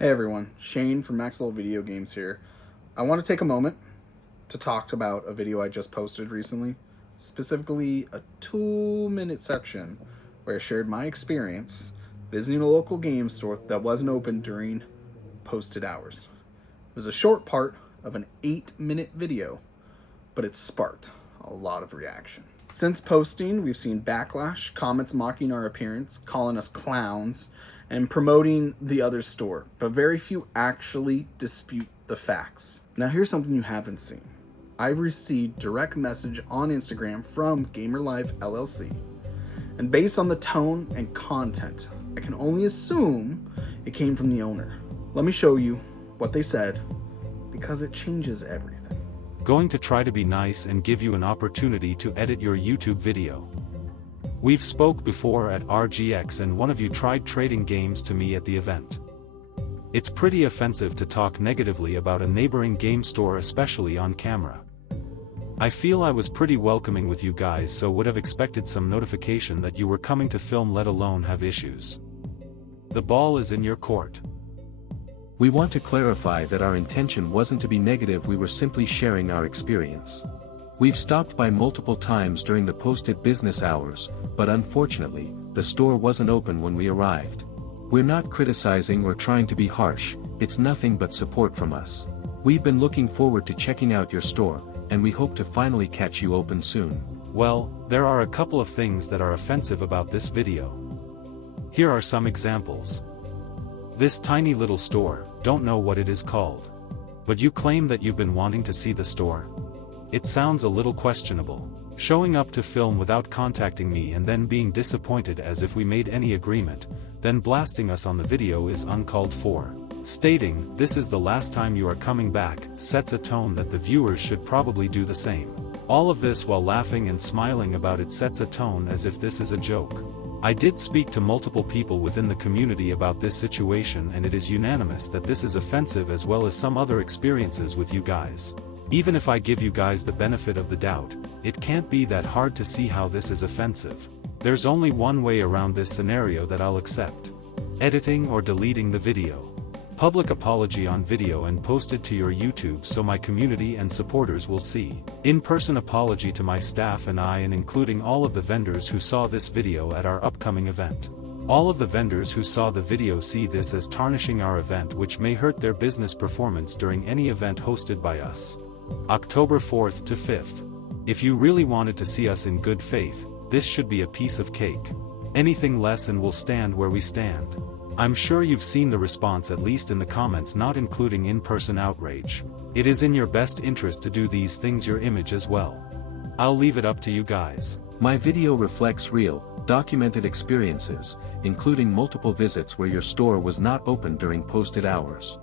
Hey everyone, Shane from Max Level Video Games here. I want to take a moment to talk about a video I just posted recently, specifically a 2-minute section where I shared my experience visiting a local game store that wasn't open during posted hours. It was a short part of an 8-minute video, but it sparked a lot of reaction. Since posting, we've seen backlash, comments mocking our appearance, calling us clowns, and promoting the other store, but very few actually dispute the facts. Now here's something you haven't seen. I've received direct message on Instagram from GamerLife LLC, and based on the tone and content, I can only assume it came from the owner. Let me show you what they said, because it changes everything. Going to try to be nice and give you an opportunity to edit your YouTube video. We've spoke before at RGX and one of you tried trading games to me at the event. It's pretty offensive to talk negatively about a neighboring game store, especially on camera. I feel I was pretty welcoming with you guys, so would have expected some notification that you were coming to film, let alone have issues. The ball is in your court. We want to clarify that our intention wasn't to be negative, we were simply sharing our experience. We've stopped by multiple times during the posted business hours, but unfortunately, the store wasn't open when we arrived. We're not criticizing or trying to be harsh, it's nothing but support from us. We've been looking forward to checking out your store, and we hope to finally catch you open soon. Well, there are a couple of things that are offensive about this video. Here are some examples. This tiny little store, don't know what it is called. But you claim that you've been wanting to see the store? It sounds a little questionable. Showing up to film without contacting me and then being disappointed as if we made any agreement, then blasting us on the video is uncalled for. Stating, "This is the last time you are coming back," sets a tone that the viewers should probably do the same. All of this while laughing and smiling about it sets a tone as if this is a joke. I did speak to multiple people within the community about this situation, and it is unanimous that this is offensive, as well as some other experiences with you guys. Even if I give you guys the benefit of the doubt, it can't be that hard to see how this is offensive. There's only one way around this scenario that I'll accept. Editing or deleting the video. Public apology on video and posted to your YouTube so my community and supporters will see. In-person apology to my staff and I, and including all of the vendors who saw this video at our upcoming event. All of the vendors who saw the video see this as tarnishing our event, which may hurt their business performance during any event hosted by us. October 4th to 5th. If you really wanted to see us in good faith, this should be a piece of cake. Anything less and we'll stand where we stand. I'm sure you've seen the response, at least in the comments, not including in-person outrage. It is in your best interest to do these things your image as well. I'll leave it up to you guys. My video reflects real, documented experiences, including multiple visits where your store was not open during posted hours.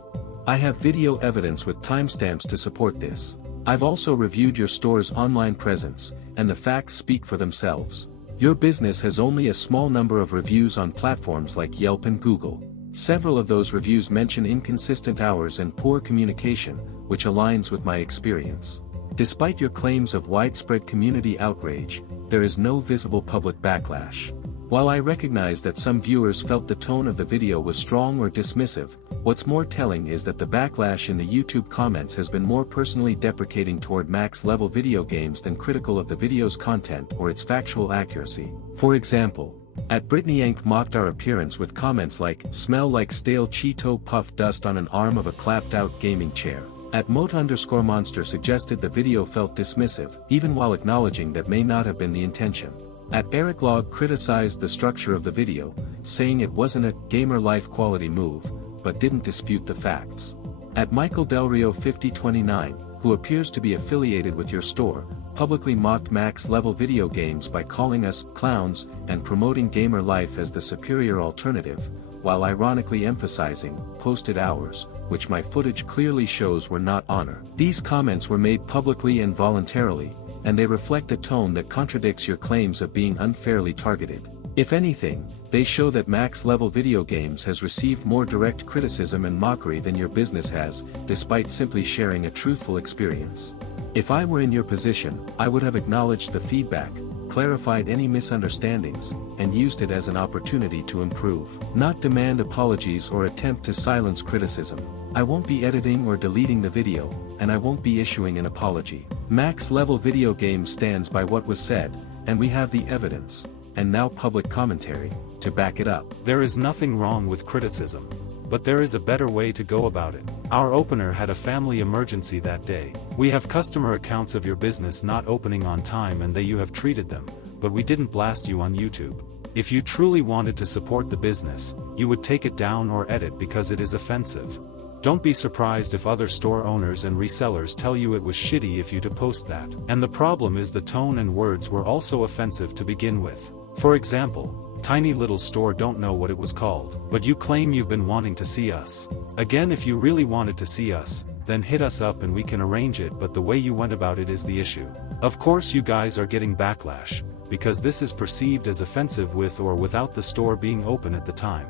I have video evidence with timestamps to support this. I've also reviewed your store's online presence, and the facts speak for themselves. Your business has only a small number of reviews on platforms like Yelp and Google. Several of those reviews mention inconsistent hours and poor communication, which aligns with my experience. Despite your claims of widespread community outrage, there is no visible public backlash. While I recognize that some viewers felt the tone of the video was strong or dismissive, what's more telling is that the backlash in the YouTube comments has been more personally deprecating toward Max Level Video Games than critical of the video's content or its factual accuracy. For example, at Brittany Yank mocked our appearance with comments like, "Smell like stale Cheeto puff dust on an arm of a clapped-out gaming chair." At Moat_Monster suggested the video felt dismissive, even while acknowledging that may not have been the intention. At Eric Log criticized the structure of the video, saying it wasn't a gamer life quality move, but didn't dispute the facts. At Michael Del Rio 5029, who appears to be affiliated with your store, publicly mocked Max Level Video Games by calling us clowns and promoting gamer life as the superior alternative, while ironically emphasizing posted hours, which my footage clearly shows were not on. These comments were made publicly and voluntarily, and they reflect a tone that contradicts your claims of being unfairly targeted. If anything, they show that Max Level Video Games has received more direct criticism and mockery than your business has, despite simply sharing a truthful experience. If I were in your position, I would have acknowledged the feedback, clarified any misunderstandings, and used it as an opportunity to improve. Not demand apologies or attempt to silence criticism. I won't be editing or deleting the video, and I won't be issuing an apology. Max Level Video Games stands by what was said, and we have the evidence, and now public commentary, to back it up. There is nothing wrong with criticism. But there is a better way to go about it. Our opener had a family emergency that day. We have customer accounts of your business not opening on time and that you have treated them, but we didn't blast you on YouTube. If you truly wanted to support the business, you would take it down or edit because it is offensive. Don't be surprised if other store owners and resellers tell you it was shitty if you to post that. And the problem is the tone and words were also offensive to begin with. For example, tiny little store don't know what it was called, but you claim you've been wanting to see us. Again, if you really wanted to see us, then hit us up and we can arrange it, but the way you went about it is the issue. Of course you guys are getting backlash, because this is perceived as offensive with or without the store being open at the time.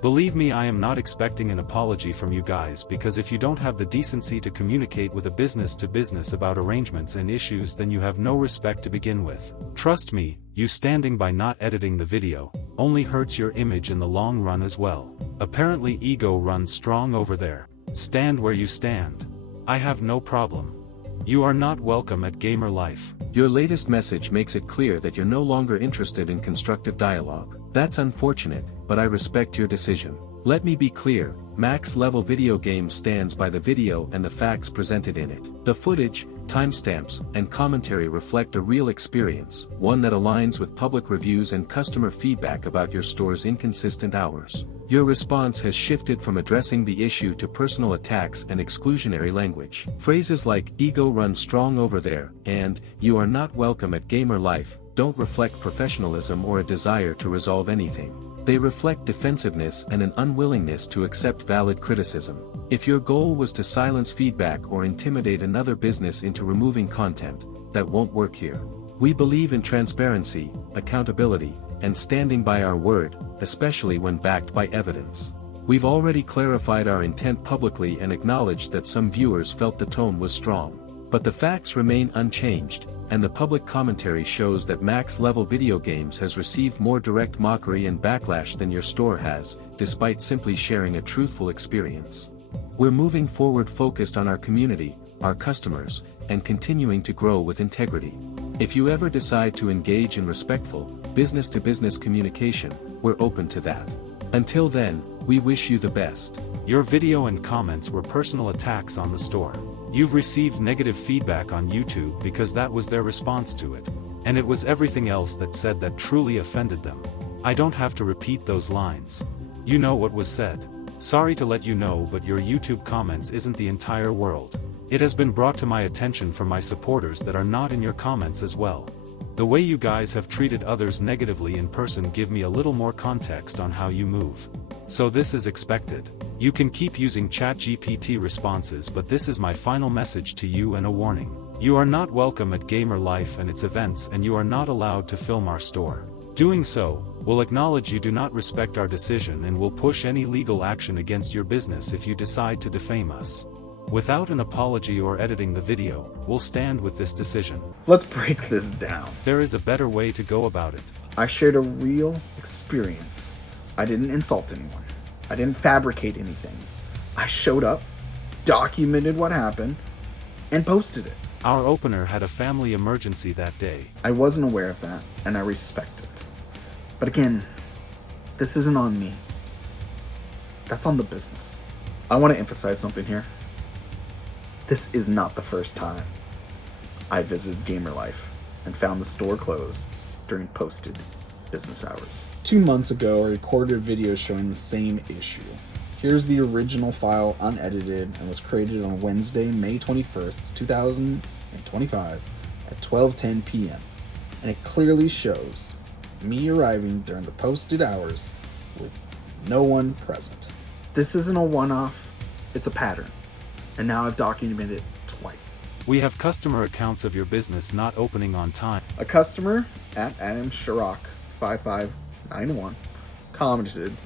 Believe me, I am not expecting an apology from you guys, because if you don't have the decency to communicate with a business to business about arrangements and issues, then you have no respect to begin with. Trust me, you standing by not editing the video only hurts your image in the long run as well. Apparently ego runs strong over there. Stand where you stand. I have no problem. You are not welcome at Gamer Life. Your latest message makes it clear that you're no longer interested in constructive dialogue. That's unfortunate, but I respect your decision. Let me be clear, Max Level Video Games stands by the video and the facts presented in it. The footage, timestamps, and commentary reflect a real experience, one that aligns with public reviews and customer feedback about your store's inconsistent hours. Your response has shifted from addressing the issue to personal attacks and exclusionary language. Phrases like "ego runs strong over there" and "you are not welcome at Gamer Life" don't reflect professionalism or a desire to resolve anything. They reflect defensiveness and an unwillingness to accept valid criticism. If your goal was to silence feedback or intimidate another business into removing content, that won't work here. We believe in transparency, accountability, and standing by our word, especially when backed by evidence. We've already clarified our intent publicly and acknowledged that some viewers felt the tone was strong. But the facts remain unchanged, and the public commentary shows that Max Level Video Games has received more direct mockery and backlash than your store has, despite simply sharing a truthful experience. We're moving forward focused on our community, our customers, and continuing to grow with integrity. If you ever decide to engage in respectful, business-to-business communication, we're open to that. Until then, we wish you the best. Your video and comments were personal attacks on the store. You've received negative feedback on YouTube because that was their response to it. And it was everything else that said that truly offended them. I don't have to repeat those lines. You know what was said. Sorry to let you know, but your YouTube comments isn't the entire world. It has been brought to my attention from my supporters that are not in your comments as well. The way you guys have treated others negatively in person give me a little more context on how you move. So this is expected. You can keep using ChatGPT responses, but this is my final message to you and a warning. You are not welcome at Gamer Life and its events, and you are not allowed to film our store. Doing so, we'll acknowledge you do not respect our decision and will push any legal action against your business if you decide to defame us. Without an apology or editing the video, we'll stand with this decision. Let's break this down. There is a better way to go about it. I shared a real experience. I didn't insult anyone. I didn't fabricate anything. I showed up, documented what happened, and posted it. Our opener had a family emergency that day. I wasn't aware of that, and I respect it. But again, this isn't on me. That's on the business. I want to emphasize something here. This is not the first time I visited Gamer Life and found the store closed during posted business hours. 2 months ago, I recorded a video showing the same issue. Here's the original file, unedited, and was created on Wednesday, May 21st, 2025 at 12:10 p.m. And it clearly shows me arriving during the posted hours with no one present. This isn't a one-off, it's a pattern. And now I've documented it twice. We have customer accounts of your business not opening on time. A customer at Adam Sharrock 5591 commented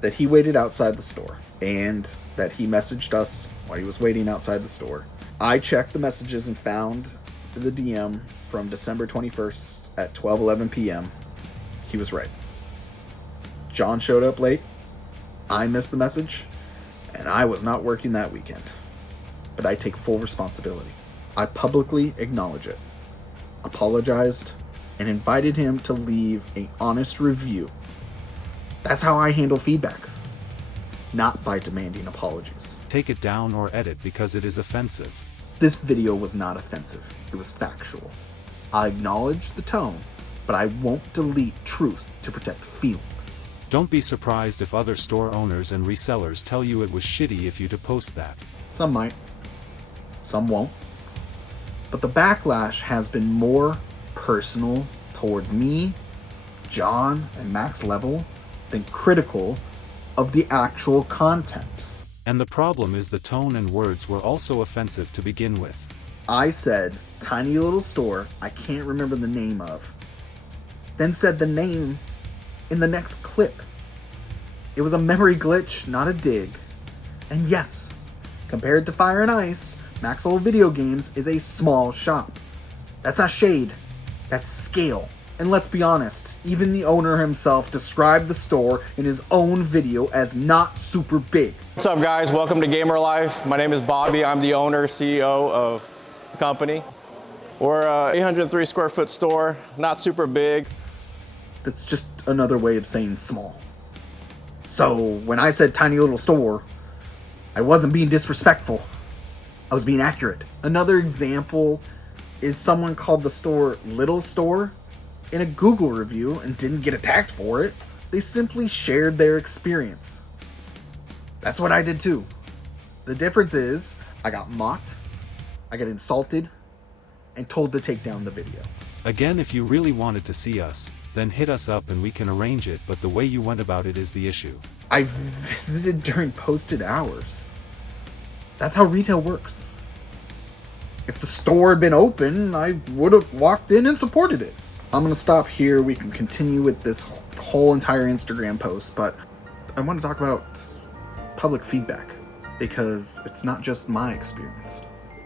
that he waited outside the store and that he messaged us while he was waiting outside the store. I checked the messages and found the DM from December 21st at 12:11 p.m., he was right. John showed up late, I missed the message, and I was not working that weekend. But I take full responsibility. I publicly acknowledge it, apologized, and invited him to leave an honest review. That's how I handle feedback, not by demanding apologies. Take it down or edit because it is offensive. This video was not offensive, it was factual. I acknowledge the tone, but I won't delete truth to protect feelings. Don't be surprised if other store owners and resellers tell you it was shitty if you to post that. Some might, some won't. But the backlash has been more personal towards me, John, and Max Level than critical of the actual content. And the problem is the tone and words were also offensive to begin with. I said, tiny little store I can't remember the name of, then said the name in the next clip. It was a memory glitch, not a dig. And yes, compared to Fire and Ice, Max Level Video Games is a small shop. That's not shade, that's scale. And let's be honest, even the owner himself described the store in his own video as not super big. What's up guys, welcome to Gamer Life. My name is Bobby, I'm the owner, CEO of the company. We're a 803 square foot store, not super big. That's just another way of saying small. So when I said tiny little store, I wasn't being disrespectful. I was being accurate. Another example is someone called the store Little Store in a Google review and didn't get attacked for it. They simply shared their experience. That's what I did too. The difference is I got mocked, I got insulted, and told to take down the video. Again, if you really wanted to see us, then hit us up and we can arrange it, but the way you went about it is the issue. I visited during posted hours. That's how retail works. If the store had been open, I would have walked in and supported it. I'm gonna stop here. We can continue with this whole entire Instagram post, but I want to talk about public feedback because it's not just my experience.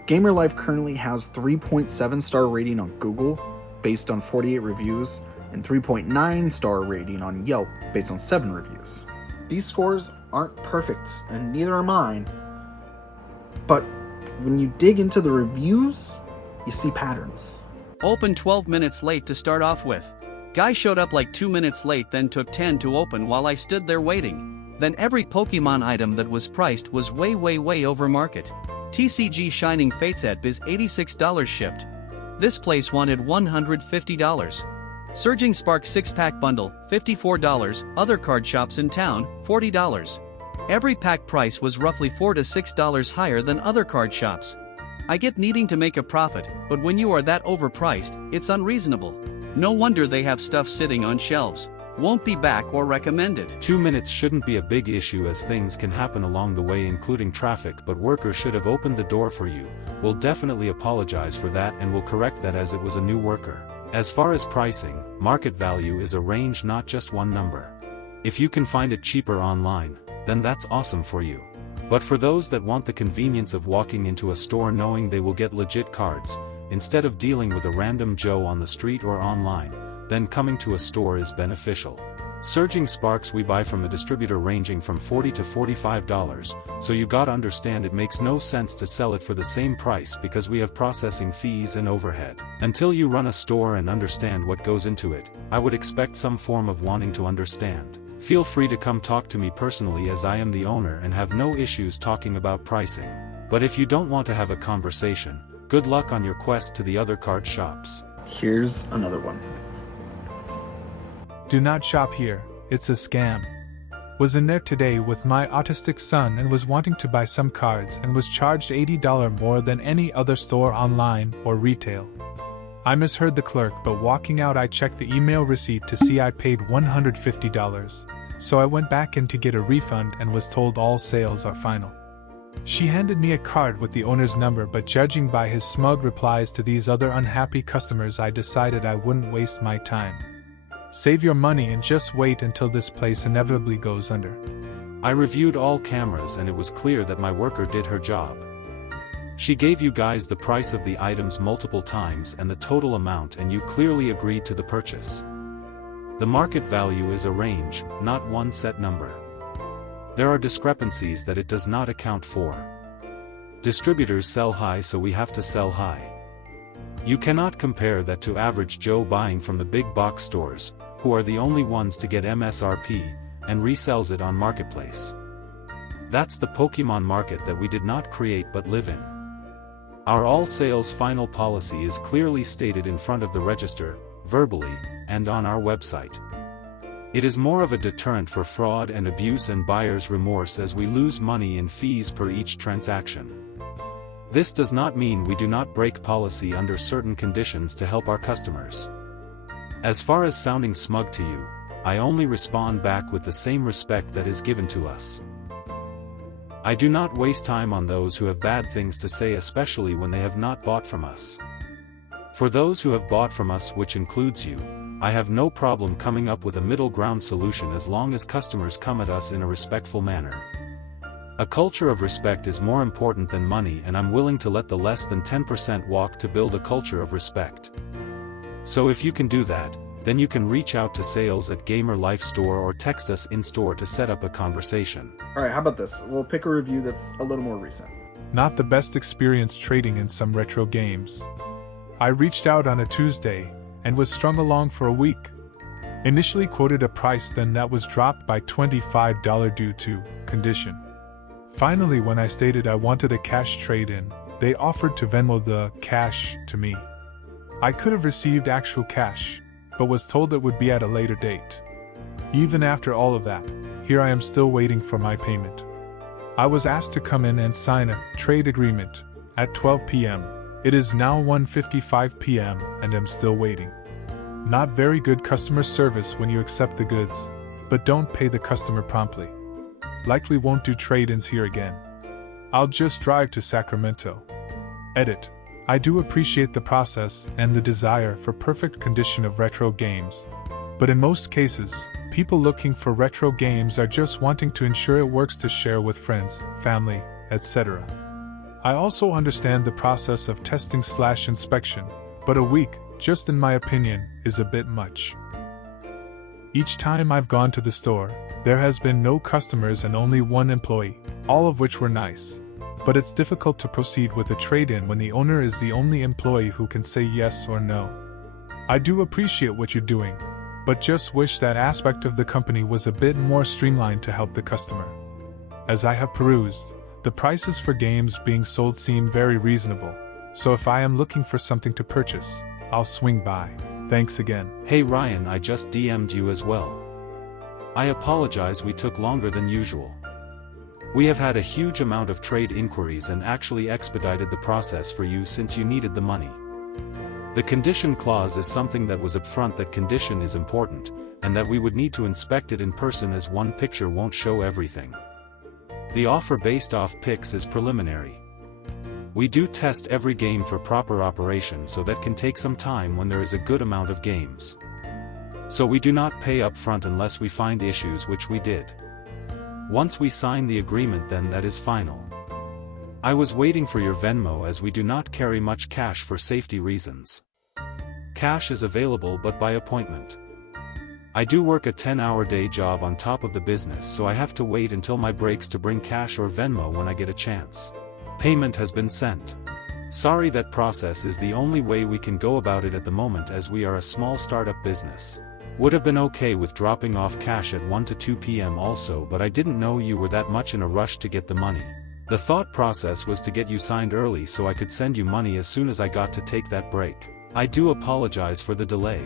Gamer Life currently has 3.7 star rating on Google based on 48 reviews and 3.9 star rating on Yelp based on 7 reviews. These scores aren't perfect and neither are mine, but when you dig into the reviews, you see patterns. Open 12 minutes late to start off with. Guy showed up like 2 minutes late, then took 10 to open while I stood there waiting. Then every Pokemon item that was priced was way over market. TCG Shining Fates at Biz $86 shipped. This place wanted $150. Surging Spark 6-pack bundle, $54, other card shops in town, $40. Every pack price was roughly $4 to $6 higher than other card shops. I get needing to make a profit, but when you are that overpriced, it's unreasonable. No wonder they have stuff sitting on shelves. Won't be back or recommend it. 2 minutes shouldn't be a big issue as things can happen along the way including traffic, but workers should have opened the door for you. We'll definitely apologize for that and will correct that as it was a new worker. As far as pricing, market value is a range, not just one number. If you can find it cheaper online, then that's awesome for you. But for those that want the convenience of walking into a store knowing they will get legit cards, instead of dealing with a random Joe on the street or online, then coming to a store is beneficial. Surging Sparks we buy from a distributor ranging from $40 to $45, so you gotta understand it makes no sense to sell it for the same price because we have processing fees and overhead. Until you run a store and understand what goes into it, I would expect some form of wanting to understand. Feel free to come talk to me personally as I am the owner and have no issues talking about pricing. But if you don't want to have a conversation, good luck on your quest to the other card shops. Here's another one. Do not shop here, it's a scam. Was in there today with my autistic son and was wanting to buy some cards and was charged $80 more than any other store online or retail. I misheard the clerk, but walking out I checked the email receipt to see I paid $150. So I went back in to get a refund and was told all sales are final. She handed me a card with the owner's number, but judging by his smug replies to these other unhappy customers, I decided I wouldn't waste my time. Save your money and just wait until this place inevitably goes under. I reviewed all cameras and it was clear that my worker did her job. She gave you guys the price of the items multiple times and the total amount, and you clearly agreed to the purchase. The market value is a range, not one set number. There are discrepancies that it does not account for. Distributors sell high, so we have to sell high. You cannot compare that to average Joe buying from the big box stores, who are the only ones to get MSRP, and resells it on Marketplace. That's the Pokemon market that we did not create but live in. Our all sales final policy is clearly stated in front of the register, verbally, and on our website. It is more of a deterrent for fraud and abuse and buyer's remorse, as we lose money in fees per each transaction. This does not mean we do not break policy under certain conditions to help our customers. As far as sounding smug to you, I only respond back with the same respect that is given to us. I do not waste time on those who have bad things to say, especially when they have not bought from us. For those who have bought from us, which includes you, I have no problem coming up with a middle ground solution as long as customers come at us in a respectful manner. A culture of respect is more important than money, and I'm willing to let the less than 10% walk to build a culture of respect. So if you can do that, then you can reach out to sales at Gamer Life Store or text us in store to set up a conversation. Alright, how about this? We'll pick a review that's a little more recent. Not the best experience trading in some retro games. I reached out on a Tuesday and was strung along for a week. Initially quoted a price, then that was dropped by $25 due to condition. Finally, when I stated I wanted a cash trade-in, they offered to Venmo the cash to me. I could have received actual cash, but was told it would be at a later date. Even after all of that, here I am still waiting for my payment. I was asked to come in and sign a trade agreement at 12 p.m. It is now 1:55 p.m. and I'm still waiting. Not very good customer service when you accept the goods, but don't pay the customer promptly. Likely won't do trade-ins here again. I'll just drive to Sacramento. Edit. I do appreciate the process and the desire for perfect condition of retro games, but in most cases, people looking for retro games are just wanting to ensure it works to share with friends, family, etc. I also understand the process of testing/inspection, but a week, just in my opinion, is a bit much. Each time I've gone to the store, there has been no customers and only one employee, all of which were nice. But it's difficult to proceed with a trade-in when the owner is the only employee who can say yes or no. I do appreciate what you're doing, but just wish that aspect of the company was a bit more streamlined to help the customer. As I have perused, the prices for games being sold seem very reasonable, so if I am looking for something to purchase, I'll swing by. Thanks again. Hey Ryan, I just DM'd you as well. I apologize we took longer than usual. We have had a huge amount of trade inquiries and actually expedited the process for you since you needed the money. The condition clause is something that was upfront, that condition is important, and that we would need to inspect it in person as one picture won't show everything. The offer based off pics is preliminary. We do test every game for proper operation, so that can take some time when there is a good amount of games. So we do not pay up front unless we find issues, which we did. Once we sign the agreement, then that is final. I was waiting for your Venmo as we do not carry much cash for safety reasons. Cash is available but by appointment. I do work a 10-hour day job on top of the business, so I have to wait until my breaks to bring cash or Venmo when I get a chance. Payment has been sent. Sorry, that process is the only way we can go about it at the moment, as we are a small startup business. Would have been okay with dropping off cash at 1 to 2 p.m. also, but I didn't know you were that much in a rush to get the money. The thought process was to get you signed early so I could send you money as soon as I got to take that break. I do apologize for the delay.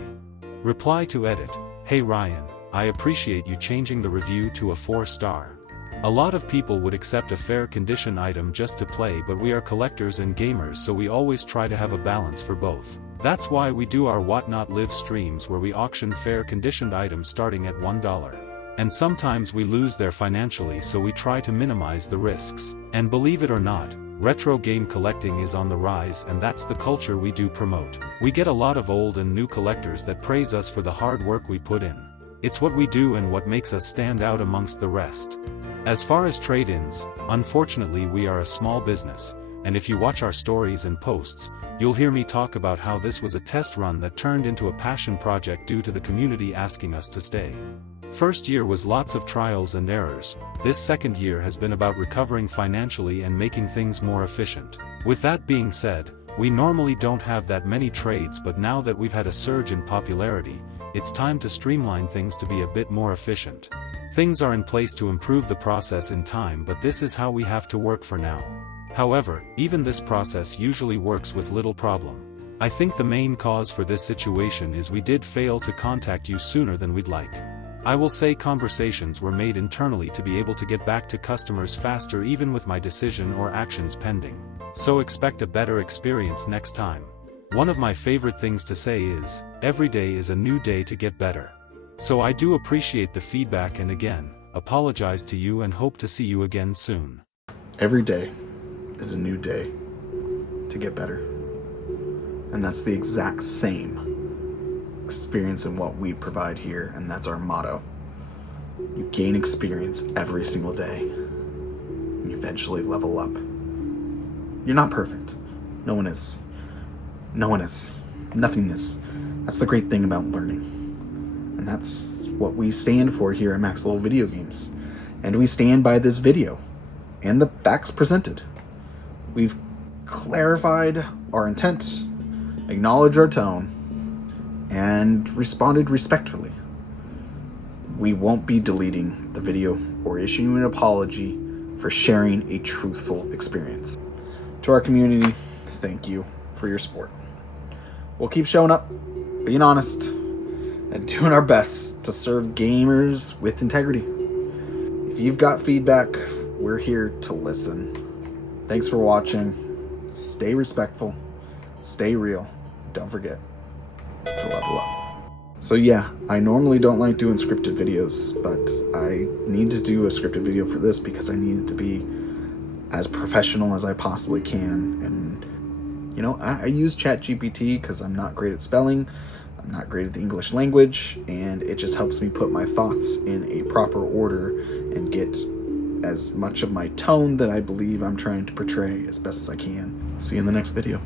Reply to edit. Hey Ryan, I appreciate you changing the review to a 4-star. A lot of people would accept a fair condition item just to play, but we are collectors and gamers, so we always try to have a balance for both. That's why we do our Whatnot Live streams, where we auction fair conditioned items starting at $1. And sometimes we lose there financially, so we try to minimize the risks. And believe it or not, retro game collecting is on the rise, and that's the culture we do promote. We get a lot of old and new collectors that praise us for the hard work we put in. It's what we do and what makes us stand out amongst the rest. As far as trade-ins, unfortunately we are a small business, and if you watch our stories and posts, you'll hear me talk about how this was a test run that turned into a passion project due to the community asking us to stay. First year was lots of trials and errors. This second year has been about recovering financially and making things more efficient. With that being said, we normally don't have that many trades, but now that we've had a surge in popularity, it's time to streamline things to be a bit more efficient. Things are in place to improve the process in time, but this is how we have to work for now. However, even this process usually works with little problem. I think the main cause for this situation is we did fail to contact you sooner than we'd like. I will say conversations were made internally to be able to get back to customers faster, even with my decision or actions pending. So expect a better experience next time. One of my favorite things to say is, every day is a new day to get better. So I do appreciate the feedback, and again, apologize to you and hope to see you again soon. Every day is a new day to get better. And that's the exact same experience in what we provide here, and that's our motto. You gain experience every single day, and you eventually level up. You're not perfect. No one is. No one is. Nothing is. That's the great thing about learning. And that's what we stand for here at Max Level Video Games. And we stand by this video and the facts presented. We've clarified our intent, acknowledged our tone, and responded respectfully. We won't be deleting the video or issuing an apology for sharing a truthful experience. To our community, thank you for your support. We'll keep showing up, being honest, and doing our best to serve gamers with integrity. If you've got feedback, we're here to listen. Thanks for watching. Stay respectful, stay real, don't forget to level up. So yeah, I normally don't like doing scripted videos, but I need to do a scripted video for this because I need it to be as professional as I possibly can. And you know, I use ChatGPT because I'm not great at spelling, I'm not great at the English language, and it just helps me put my thoughts in a proper order and get as much of my tone that I believe I'm trying to portray as best as I can. See you in the next video.